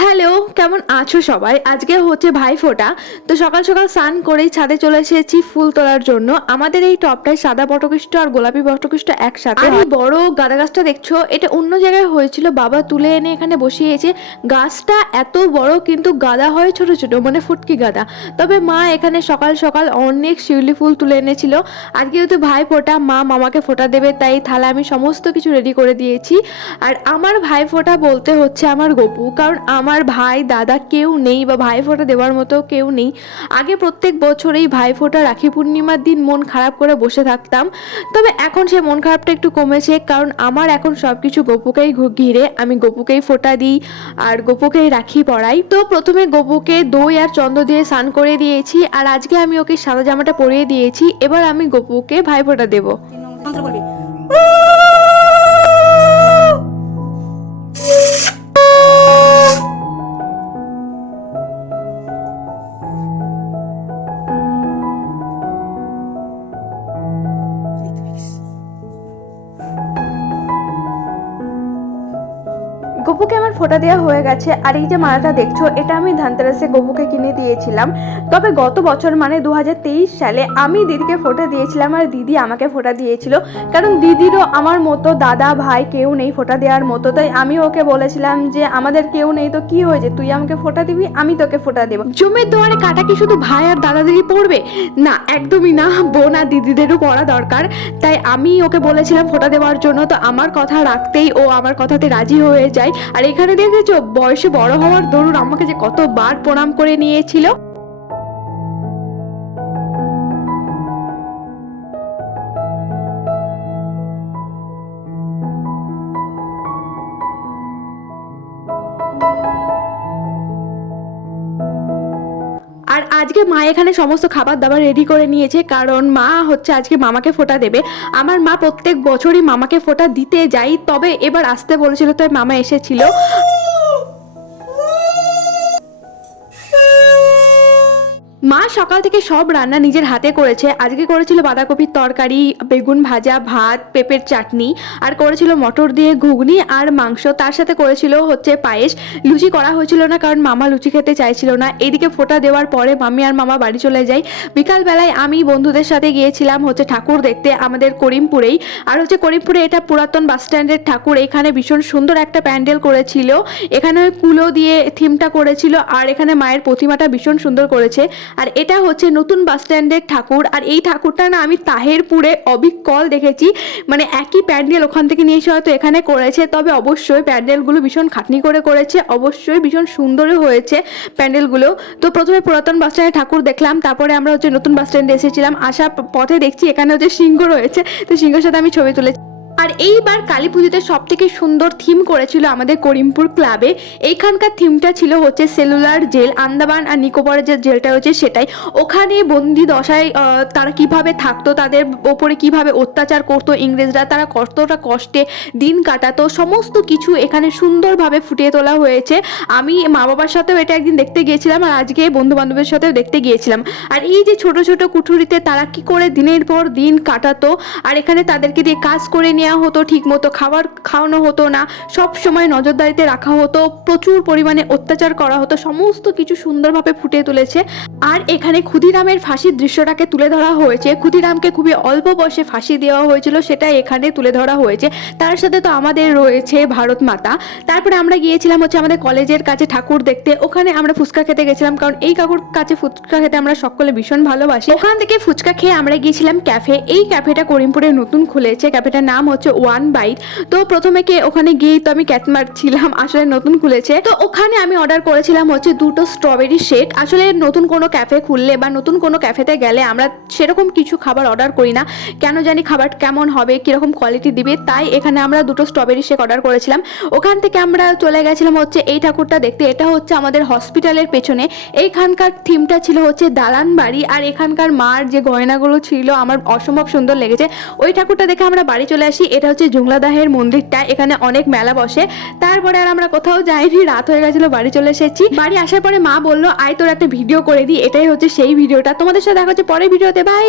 Hello, কেমন আছো সবাই? আজকে হচ্ছে ভাইফোঁটা। তো সকাল সকাল স্নান করেই ছাদে চলে এসেছি ফুল তোলার জন্য। আমাদের এই টবটায় সাদা বটকৃষ্ণ আর গোলাপি বটকৃষ্ণ একসাথে। আর এই বড় গাঁদা গাছটা দেখছো, এটা অন্য জায়গায় হয়েছিল, বাবা তুলে এনে এখানে বসিয়েছে। গাছটা এত বড় কিন্তু গাঁদা হয় ছোট ছোট, মানে ফুটকি গাঁদা। তবে মা এখানে সকাল সকাল অনেক শিউলি ফুল তুলে এনেছিল। আর যেহেতু ভাইফোঁটা, মা মামাকে ফোঁটা দেবে, তাই থালা আমি সমস্ত কিছু রেডি করে দিয়েছি। আর আমার ভাইফোঁটা বলতে হচ্ছে আমার গপু, কারণ আমার ভাই দাদা কেউ নেই বা ভাইফোঁটা দেওয়ার মতো কেউ নেই। আগে প্রত্যেক বছরেই ভাইফোঁটা রাখি পূর্ণিমার দিন মন খারাপ করে বসে থাকতাম, তবে এখন সে মন খারাপটা একটু কমেছে, কারণ আমার এখন সব কিছু গপুকেই ঘিরে। আমি গপুকেই ফোঁটা দিই আর গপুকেই রাখি পরাই। তো প্রথমে গপুকে দই আর চন্দ্র দিয়ে স্নান করে দিয়েছি, আর আজকে আমি ওকে সাদা জামাটা পরিয়ে দিয়েছি। এবার আমি গপুকে ভাইফোঁটা দেবো। গপুকে আমার ফোঁটা দেওয়া হয়ে গেছে। আর এই যে মালাটা দেখছো, এটা আমি ধানতেরাসে গপুকে কিনে দিয়েছিলাম। তবে গত বছর মানে 2023 সালে আমি দিদিকে ফোঁটা দিয়েছিলাম আর দিদি আমাকে ফোঁটা দিয়েছিল, কারণ দিদিরও আমার মতো দাদা ভাই কেউ নেই ফোঁটা দেওয়ার মতো। তাই আমি ওকে বলেছিলাম যে আমাদের কেউ নেই তো কি হয়েছে, তুই আমাকে ফোঁটা দিবি, আমি তোকে ফোঁটা দেবো। জমের দোয়ারে কাটা কি শুধু ভাই আর দাদাদেরই পড়বে? না, একদমই না, বোন আর দিদিদেরও পড়া দরকার। তাই আমি ওকে বলেছিলাম ফোঁটা দেওয়ার জন্য, তো আমার কথা রাখতেই ও আমার কথাতে রাজি হয়ে যায়। আর এখানে দেখেছো, বয়সে বড় হওয়ার দরুন আমাকে যে কতবার প্রণাম করে নিয়েছিল। আর আজকে মা এখানে সমস্ত খাবার দাবার রেডি করে নিয়েছে, কারণ মা হচ্ছে আজকে মামাকে ফোঁটা দেবে। আমার মা প্রত্যেক বছরই মামাকে ফোঁটা দিতে যাই, তবে এবার আসতে বলেছিল, তাই মামা এসেছিল। মা সকাল থেকে সব রান্না নিজের হাতে করেছে। আজকে করেছিল বাঁধাকপির তরকারি, বেগুন ভাজা, ভাত, পেঁপের চাটনি, আর করেছিল মটর দিয়ে ঘুগনি আর মাংস। তার সাথে করেছিল হচ্ছে পায়েস। লুচি করা হয়েছিল না, কারণ মামা লুচি খেতে চাইছিল না। এদিকে ফোঁটা দেওয়ার পরে মামি আর মামা বাড়ি চলে যায়। বিকালবেলায় আমি বন্ধুদের সাথে গিয়েছিলাম হচ্ছে ঠাকুর দেখতে আমাদের করিমপুরেই। আর হচ্ছে করিমপুরে এটা পুরাতন বাস স্ট্যান্ডের ঠাকুর। এখানে ভীষণ সুন্দর একটা প্যান্ডেল করেছিল, এখানে কুলো দিয়ে থিমটা করেছিল, আর এখানে মায়ের প্রতিমাটা ভীষণ সুন্দর করেছে। আর এটা হচ্ছে নতুন বাস স্ট্যান্ডের ঠাকুর। আর এই ঠাকুরটা না আমি তাহেরপুরে অবিকল দেখেছি, মানে একই প্যান্ডেল ওখান থেকে নিয়ে এসে হয়তো এখানে করেছে। তবে অবশ্যই প্যান্ডেলগুলো ভীষণ খাটনি করে করেছে, অবশ্যই ভীষণ সুন্দরও হয়েছে প্যান্ডেলগুলো। তো প্রথমে পুরাতন বাস স্ট্যান্ডে ঠাকুর দেখলাম, তারপরে আমরা হচ্ছে নতুন বাস স্ট্যান্ডে এসেছিলাম। আসার পথে দেখছি এখানে হচ্ছে সিংহ রয়েছে, তো সিংহের সাথে আমি ছবি তুলেছি। আর এইবার কালী পুজোতে সব থেকে সুন্দর থিম করেছিল আমাদের করিমপুর ক্লাবে। এইখানকার থিমটা ছিল হচ্ছে সেলুলার জেল, আন্দামান আর নিকোবরের যে জেলটা রয়েছে সেটাই। ওখানে বন্দি দশায় তারা কিভাবে থাকতো, তাদের ওপরে কিভাবে অত্যাচার করতো ইংরেজরা, তারা কতটা কষ্টে দিন কাটাতো, সমস্ত কিছু এখানে সুন্দরভাবে ফুটিয়ে তোলা হয়েছে। আমি মা বাবার সাথেও এটা একদিন দেখতে গিয়েছিলাম, আর আজকে বন্ধু বান্ধবের সাথেও দেখতে গিয়েছিলাম। আর এই যে ছোট ছোট কুঠুরিতে তারা কি করে দিনের পর দিন কাটাতো, আর এখানে তাদেরকে দিয়ে কাজ করে নেওয়া হতো, ঠিক মতো খাবার খাওয়ানো হতো না, সব সময় নজরদারিতে রাখা হতো, প্রচুর পরিমাণে অত্যাচার করা হতো, সমস্ত কিছু সুন্দরভাবে ফুটিয়ে তুলেছে। আর এখানে ক্ষুদিরামের ফাঁসির দৃশ্যটাকে তুলে ধরা হয়েছে। ক্ষুদিরামকে খুবই অল্প বয়সে ফাঁসি দেওয়া হয়েছিল, সেটা এখানে তুলে ধরা হয়েছে। তার সাথে তো আমাদের রয়েছে ভারত মাতা। তারপরে আমরা গিয়েছিলাম হচ্ছে আমাদের কলেজের কাছে ঠাকুর দেখতে। ওখানে আমরা ফুচকা খেতে গেছিলাম, কারণ এই কাকুর কাছে ফুচকা খেতে আমরা সকলে ভীষণ ভালোবাসি। ওখান থেকে ফুচকা খেয়ে আমরা গিয়েছিলাম ক্যাফে। এই ক্যাফেটা করিমপুরে নতুন খুলেছে, ক্যাফেটার নাম হচ্ছে ওয়ান বাইট। তো প্রথমে ওখানে গিয়েই তো আমি ক্যাট মারছিলাম, আসলে নতুন খুলেছে। তো ওখানে আমি অর্ডার করেছিলাম হচ্ছে 2টো স্ট্রবেরি শেক। আসলে নতুন কোনো ক্যাফে খুললে বা নতুন কোনো ক্যাফেতে গেলে আমরা সেরকম কিছু খাবার অর্ডার করি না, কেন জানি খাবার কেমন হবে, কিরকম কোয়ালিটি দিবে। তাই এখানে আমরা 2টো স্ট্রবেরি শেক অর্ডার করেছিলাম। ওখান থেকে আমরা চলে গেছিলাম হচ্ছে এই ঠাকুরটা দেখতে। এটা হচ্ছে আমাদের হসপিটালের পেছনে। এইখানকার থিমটা ছিল হচ্ছে দালান বাড়ি, আর এখানকার মার যে গয়নাগুলো ছিল আমার অসম্ভব সুন্দর লেগেছে। ওই ঠাকুরটা দেখে আমরা বাড়ি চলে আসি। এটা হচ্ছে জুংলাদাহের মন্দিরটা, এখানে অনেক মেলা বসে। তারপরে আর আমরা কোথাও যাইনি, রাত হয়ে গেছিল, বাড়ি চলে এসেছি। বাড়ি আসার পরে মা বললো আয় তোর একটা ভিডিও করে দিই। এটাই হচ্ছে সেই ভিডিওটা। তোমাদের সাথে দেখা হচ্ছে পরের ভিডিওতে, বাই।